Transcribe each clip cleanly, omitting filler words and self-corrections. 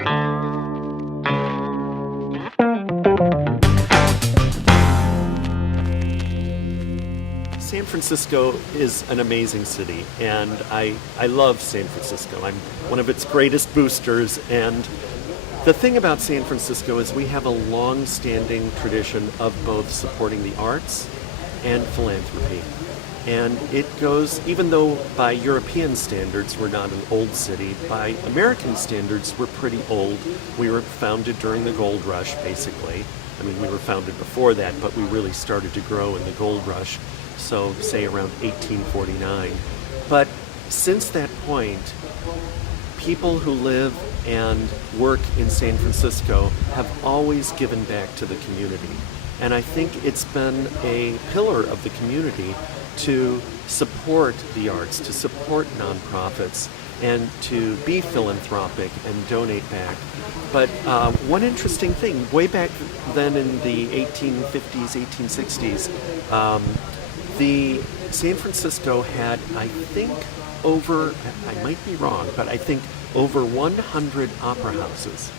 San Francisco is an amazing city, and I love San Francisco. I'm one of its greatest boosters, and the thing about San Francisco is we have a long-standing tradition of both supporting the arts and philanthropy. And it goes, even though by European standards we're not an old city, by American standards we're pretty old. We were founded during the gold rush, basically. I mean, we were founded before that, but we really started to grow in the gold rush, so say around 1849. But since that point, people who live and work in San Francisco have always given back to the community. And I think it's been a pillar of the community to support the arts, to support nonprofits, and to be philanthropic and donate back. But one interesting thing, way back then in the 1850s, 1860s, the San Francisco had, I think, over, I might be wrong, but I think over 100 opera houses.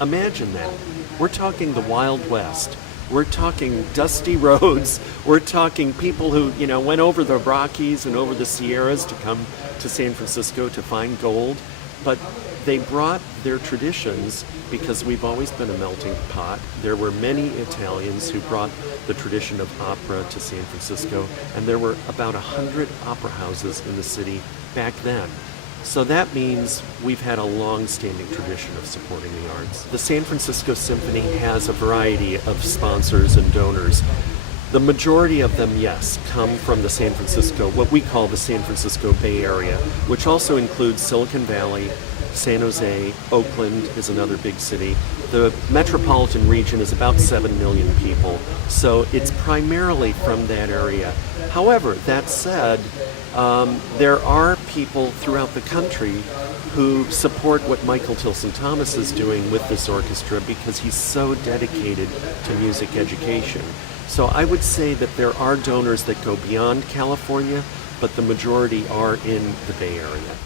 Imagine that. We're talking the Wild West. We're talking dusty roads. We're talking people who, went over the Rockies and over the Sierras to come to San Francisco to find gold. But they brought their traditions because we've always been a melting pot. There were many Italians who brought the tradition of opera to San Francisco, and there were about 100 opera houses in the city back then. So that means we've had a long-standing tradition of supporting the arts. The San Francisco Symphony has a variety of sponsors and donors. The majority of them, yes, come from the San Francisco, what we call the San Francisco Bay Area, which also includes Silicon Valley, San Jose, Oakland is another big city. The metropolitan region is about 7 million people, so it's primarily from that area. However, that said, there are people throughout the country who support what Michael Tilson Thomas is doing with this orchestra because he's so dedicated to music education. So I would say that there are donors that go beyond California, but the majority are in the Bay Area.